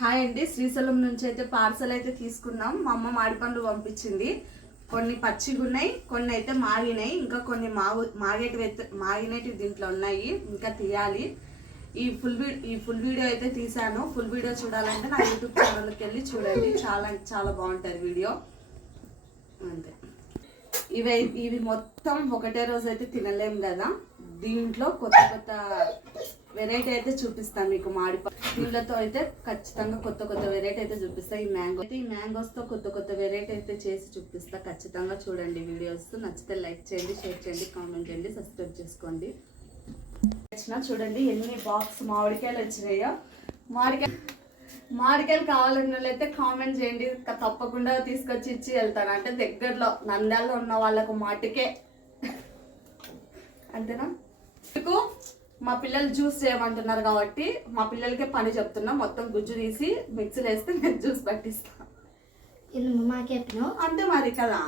Hi అండి. శ్రీశైలం నుంచి అయితే పార్సల్ అయితే తీసుకున్నాం. మా అమ్మ మాడి పండ్లు పంపించింది. కొన్ని పచ్చిగా ఉన్నాయి కొన్ని అయితే మాగినాయి. ఇంకా కొన్ని మాగు మాగేటివి అయితే మాగినవి దీంట్లో ఉన్నాయి. ఇంకా తీయాలి. ఈ ఫుల్ ఈ ఫుల్ వీడియో అయితే తీసాను ఫుల్ వీడియో చూడాలంటే నా యూట్యూబ్ ఛానల్కి వెళ్ళి చూడండి. చాలా చాలా బాగుంటుంది వీడియో. అంతే. ఇవి ఇవి మొత్తం ఒకటే రోజు అయితే తినలేం కదా. దీంట్లో కొత్త కొత్త వెరైటీ అయితే చూపిస్తాను మీకు మాడి అయితే ఖచ్చితంగా కొత్త కొత్త వెరైటీ అయితే చూపిస్తా. ఈ మ్యాంగో అయితే ఈ మ్యాంగోస్తో కొత్త కొత్త వెరైటీ అయితే చేసి చూపిస్తా. ఖచ్చితంగా చూడండి వీడియోస్. నచ్చితే లైక్ చేయండి షేర్ చేయండి కామెంట్ చేయండి సబ్స్క్రైబ్ చేసుకోండి. వచ్చిన చూడండి ఎన్ని బాక్స్ మామిడికాయలు వచ్చినాయో. మామిడికాయ మామిడికాయలు కావాలన్న వాళ్ళైతే కామెంట్ చేయండి. తప్పకుండా తీసుకొచ్చి ఇచ్చి వెళ్తాను. అంటే దగ్గరలో నంద్యాలలో ఉన్న వాళ్ళకు మాటికే. అంతేనా? మీకు మా పిల్లలు జ్యూస్ చేయమంటున్నారు కాబట్టి మా పిల్లలకే పని చెప్తున్నా. మొత్తం గుజ్జు తీసి మిక్సీలో వేస్తే నేను జ్యూస్ పట్టిస్తా. ఇది మాకు చెప్పినావు అంతే మరి కదా.